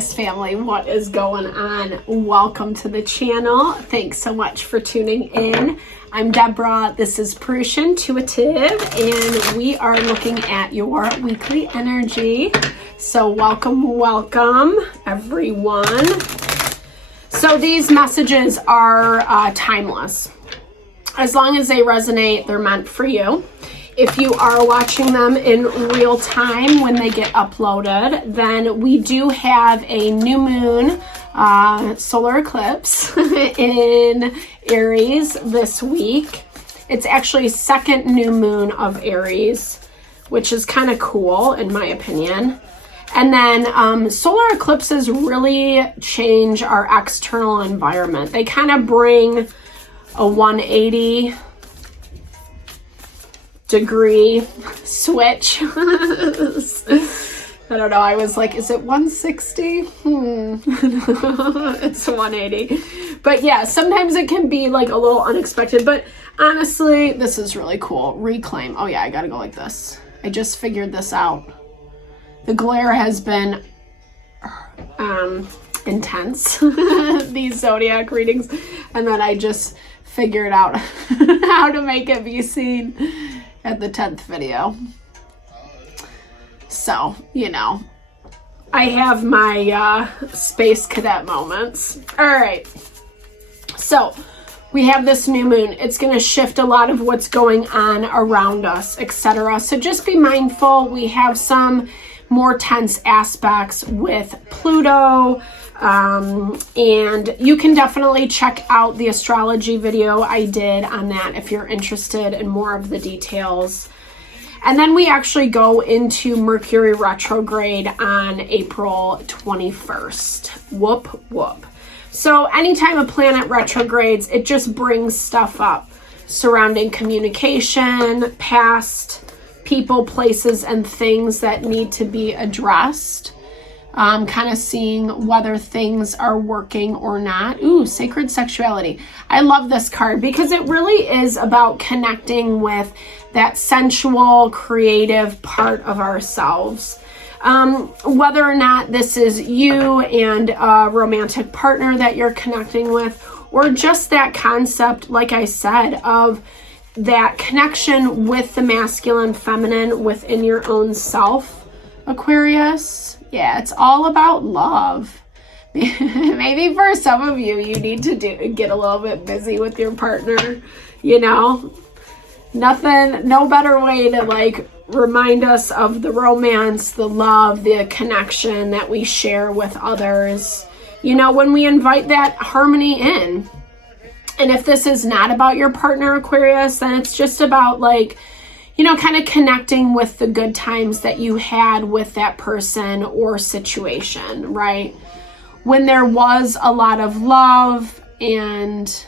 Aquarius family, what is going on? Welcome to the channel. Thanks so much for tuning in. I'm Deborah. This is Purusha Intuitive, and we are looking at your weekly energy. So welcome everyone. So these messages are timeless. As long as they resonate, they're meant for you. If you are watching them in real time when they get uploaded, then we do have a new moon solar eclipse in Aries this week. It's actually second new moon of Aries, which is kind of cool in my opinion. And then solar eclipses really change our external environment. They kind of bring a 180 degree switch. I don't know. I was like, is it 160? It's 180. But yeah, sometimes it can be like a little unexpected. But honestly, this is really cool. Reclaim. Oh yeah, I gotta go like this. I just figured this out. The glare has been intense, these zodiac readings. And then I just figured out how to make it be seen at the 10th video. So, you know, I have my space cadet moments. All right. So we have this new moon. It's going to shift a lot of what's going on around us, etc. So just be mindful. We have some more tense aspects with Pluto. And you can definitely check out the astrology video I did on that if you're interested in more of the details. And then we actually go into Mercury retrograde on April 21st. Whoop, whoop. So anytime a planet retrogrades, it just brings stuff up surrounding communication, past people, places, and things that need to be addressed. Kind of seeing whether things are working or not. Ooh, sacred sexuality. I love this card because it really is about connecting with that sensual, creative part of ourselves. Whether or not this is you and a romantic partner that you're connecting with, or just that concept, like I said, of that connection with the masculine, feminine within your own self, Aquarius. Yeah, it's all about love. Maybe for some of you, you need to get a little bit busy with your partner, you know? No better way to like remind us of the romance, the love, the connection that we share with others. You know, when we invite that harmony in. And if this is not about your partner, Aquarius, then it's just about like, you know, kind of connecting with the good times that you had with that person or situation, right? When there was a lot of love and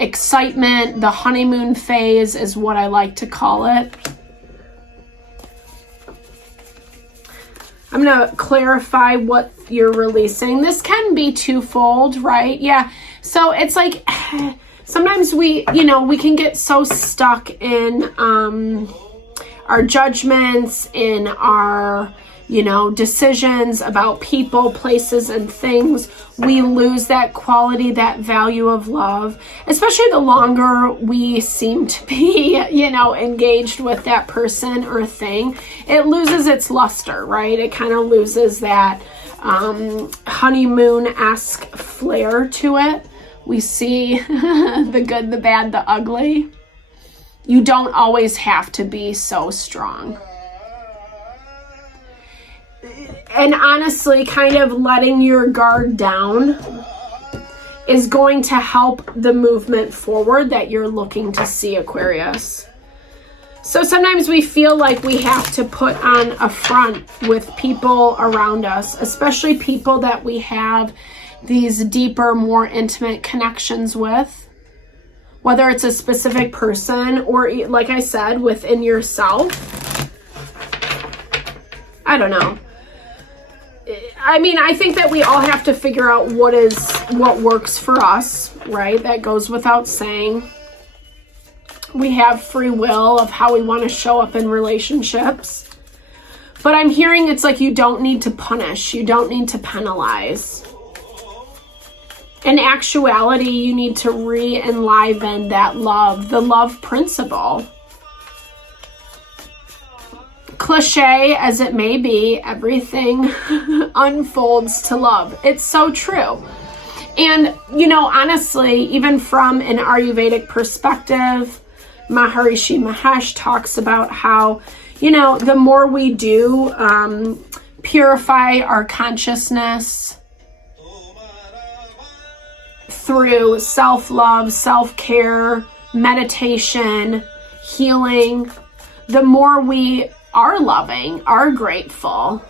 excitement, the honeymoon phase is what I like to call it. I'm going to clarify what you're releasing. This can be twofold, right? Yeah. So it's like sometimes we can get so stuck in our judgments, in our, decisions about people, places, and things. We lose that quality, that value of love, especially the longer we seem to be, engaged with that person or thing. It loses its luster, right? It kind of loses that honeymoon-esque flair to it. We see the good, the bad, the ugly. You don't always have to be so strong. And honestly, kind of letting your guard down is going to help the movement forward that you're looking to see, Aquarius. So sometimes we feel like we have to put on a front with people around us, especially people that we have these deeper, more intimate connections with, whether it's a specific person or, like I said, within yourself. I don't know. I mean, I think that we all have to figure out what works for us, right? That goes without saying. We have free will of how we want to show up in relationships. But I'm hearing it's like you don't need to punish. You don't need to penalize. In actuality, you need to re-enliven that love, the love principle. Cliche as it may be, everything unfolds to love. It's so true. And, honestly, even from an Ayurvedic perspective, Maharishi Mahesh talks about how, the more we do purify our consciousness through self-love, self-care, meditation, healing, the more we are loving, are grateful,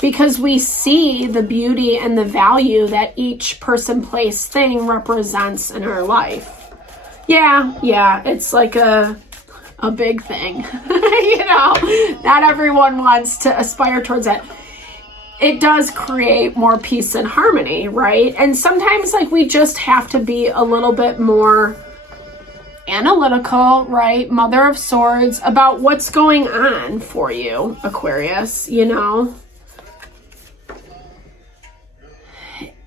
because we see the beauty and the value that each person, place, thing represents in our life. Yeah, it's like a big thing. Not everyone wants to aspire towards it. It does create more peace and harmony, right? And sometimes we just have to be a little bit more analytical, right? Mother of Swords, about what's going on for you, Aquarius,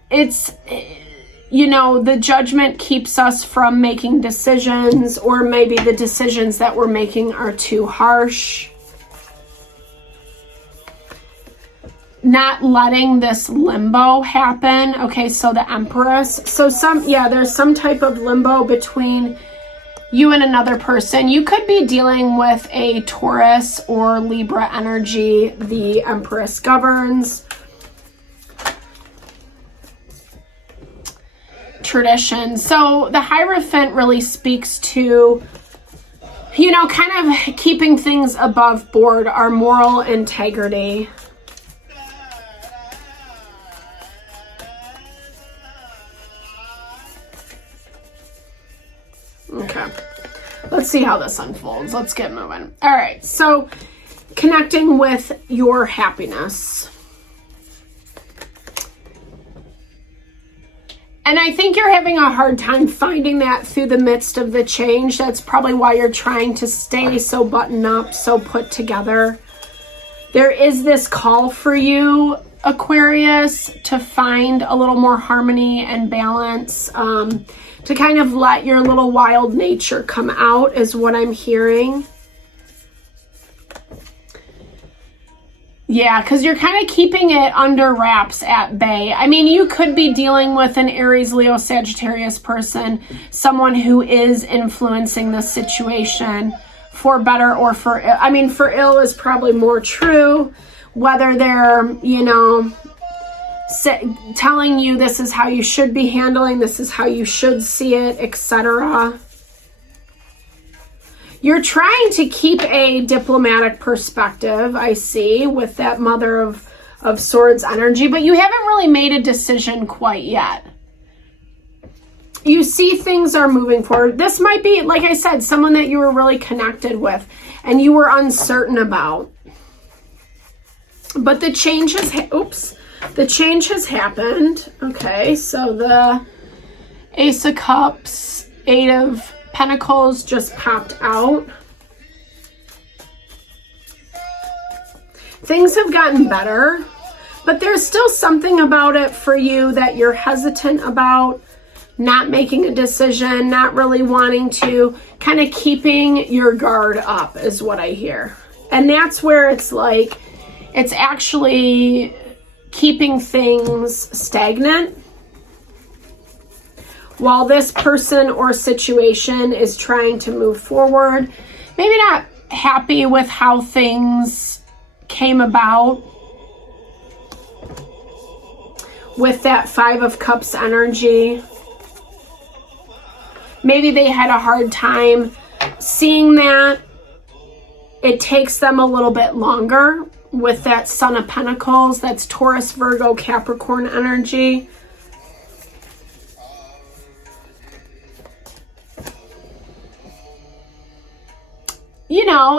It's, the judgment keeps us from making decisions, or maybe the decisions that we're making are too harsh. Not letting this limbo happen. Okay, so the Empress. So there's some type of limbo between you and another person. You could be dealing with a Taurus or Libra energy. The Empress governs tradition. So the Hierophant really speaks to, kind of keeping things above board, our moral integrity. Okay, let's see how this unfolds. Let's get moving. All right, so connecting with your happiness. And I think you're having a hard time finding that through the midst of the change. That's probably why you're trying to stay so buttoned up, so put together. There is this call for you, Aquarius, to find a little more harmony and balance, to kind of let your little wild nature come out, is what I'm hearing. Yeah, because you're kind of keeping it under wraps, at bay. I mean, you could be dealing with an Aries, Leo, Sagittarius person, someone who is influencing the situation for better or for ill. I mean, for ill is probably more true, whether they're, telling you this is how you should be handling, this is how you should see it, etc. You're trying to keep a diplomatic perspective, I see, with that Mother of Swords energy, but you haven't really made a decision quite yet. You see things are moving forward. This might be, like I said, someone that you were really connected with and you were uncertain about. But the change has happened. Okay, so the Ace of Cups, Eight of Pentacles just popped out. Things have gotten better, but there's still something about it for you that you're hesitant about, not making a decision, not really wanting to, kind of keeping your guard up is what I hear. And that's where it's like, it's actually keeping things stagnant while this person or situation is trying to move forward. Maybe not happy with how things came about with that Five of Cups energy. Maybe they had a hard time seeing that. It takes them a little bit longer with that Son of Pentacles. That's Taurus, Virgo, Capricorn energy.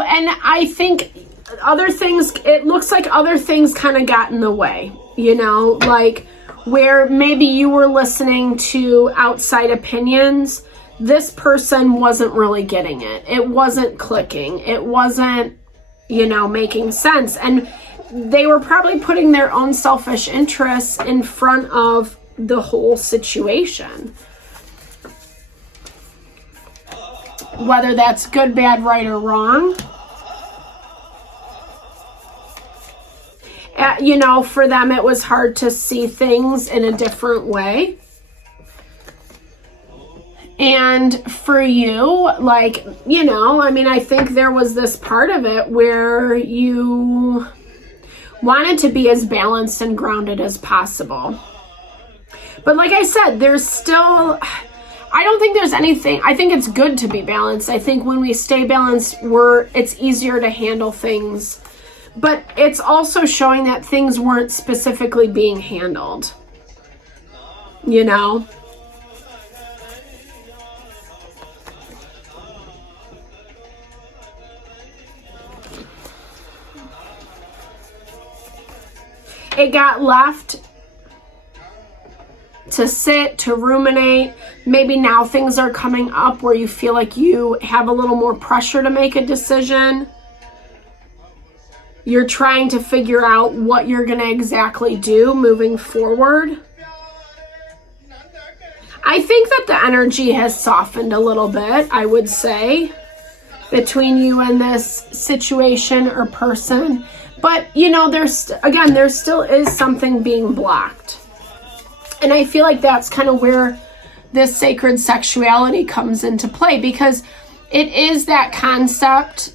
And I think it looks like other things kind of got in the way, like where maybe you were listening to outside opinions. This person wasn't really getting it. It wasn't clicking. It wasn't making sense. And they were probably putting their own selfish interests in front of the whole situation. Whether that's good, bad, right, or wrong. For them, it was hard to see things in a different way. And for you, I think there was this part of it where you wanted to be as balanced and grounded as possible. But like I said, there's still, I don't think there's anything, I think it's good to be balanced. I think when we stay balanced, it's easier to handle things. But it's also showing that things weren't specifically being handled. It got left to sit, to ruminate. Maybe now things are coming up where you feel like you have a little more pressure to make a decision. You're trying to figure out what you're going to exactly do moving forward. I think that the energy has softened a little bit, I would say, between you and this situation or person. But, there still is something being blocked. And I feel like that's kind of where this sacred sexuality comes into play, because it is that concept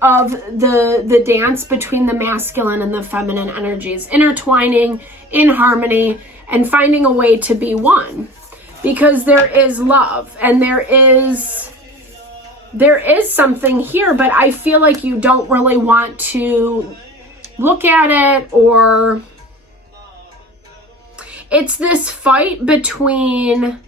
of the dance between the masculine and the feminine energies, intertwining in harmony and finding a way to be one. Because there is love and there is something here, but I feel like you don't really want to look at it, or it's this fight between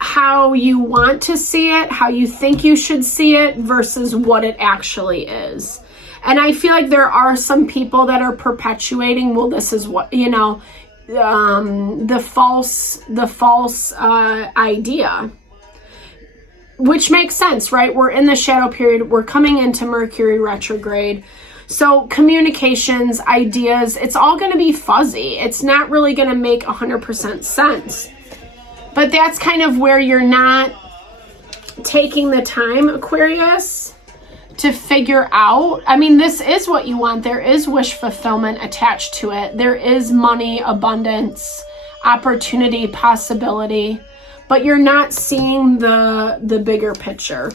how you want to see it, how you think you should see it, versus what it actually is. And I feel like there are some people that are perpetuating, well, this is what, the false idea. Which makes sense, right? We're in the shadow period. We're coming into Mercury retrograde. So communications, ideas, it's all going to be fuzzy. It's not really going to make 100% sense. But that's kind of where you're not taking the time, Aquarius, to figure out. I mean, this is what you want. There is wish fulfillment attached to it. There is money, abundance, opportunity, possibility. But you're not seeing the bigger picture.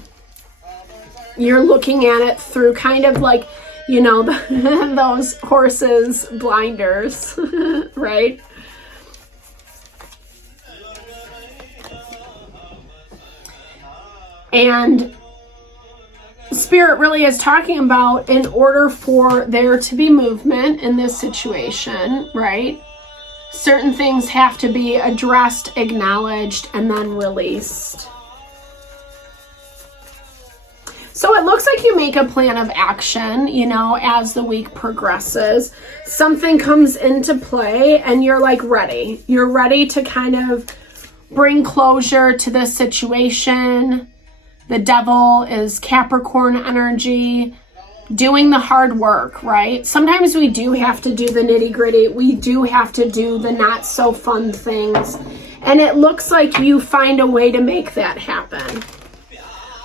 You're looking at it through kind of like, those horses' blinders, right? And Spirit really is talking about, in order for there to be movement in this situation, right? Certain things have to be addressed, acknowledged, and then released. So it looks like you make a plan of action, as the week progresses. Something comes into play and you're like ready. You're ready to kind of bring closure to this situation. The devil is Capricorn energy. Doing the hard work, right? Sometimes we do have to do the nitty-gritty. We do have to do the not so fun things. And it looks like you find a way to make that happen.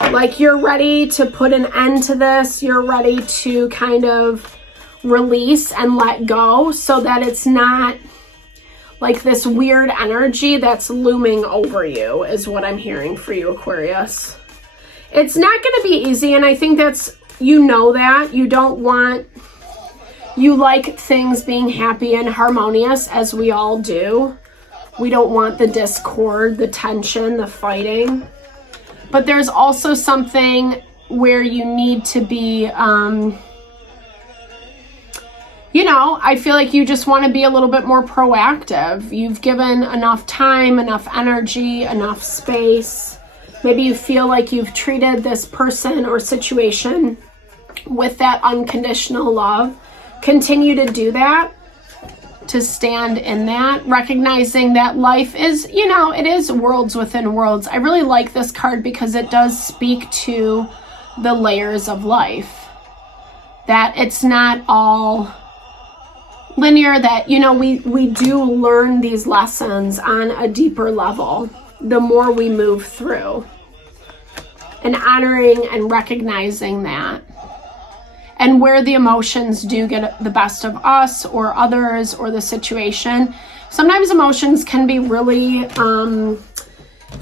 Like you're ready to put an end to this. You're ready to kind of release and let go so that it's not like this weird energy that's looming over you, is what I'm hearing for you, Aquarius. It's not going to be easy, and I think that's, that you like things being happy and harmonious, as we all do. We don't want the discord, the tension, the fighting. But there's also something where you need to be, I feel like you just want to be a little bit more proactive. You've given enough time, enough energy, enough space. Maybe you feel like you've treated this person or situation with that unconditional love. Continue to do that, to stand in that, recognizing that life is, it is worlds within worlds. I really like this card because it does speak to the layers of life. That it's not all linear, that, you know, we do learn these lessons on a deeper level the more we move through. And honoring and recognizing that. And where the emotions do get the best of us or others or the situation. Sometimes emotions can be really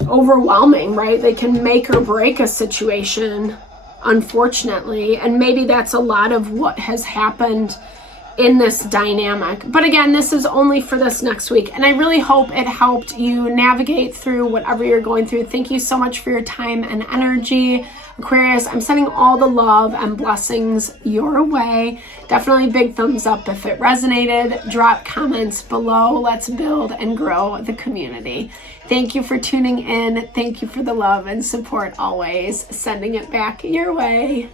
overwhelming, right? They can make or break a situation, unfortunately. And maybe that's a lot of what has happened in this dynamic. But again, this is only for this next week. And I really hope it helped you navigate through whatever you're going through. Thank you so much for your time and energy. Aquarius, I'm sending all the love and blessings your way. Definitely big thumbs up if it resonated. Drop comments below. Let's build and grow the community. Thank you for tuning in. Thank you for the love and support always. Sending it back your way.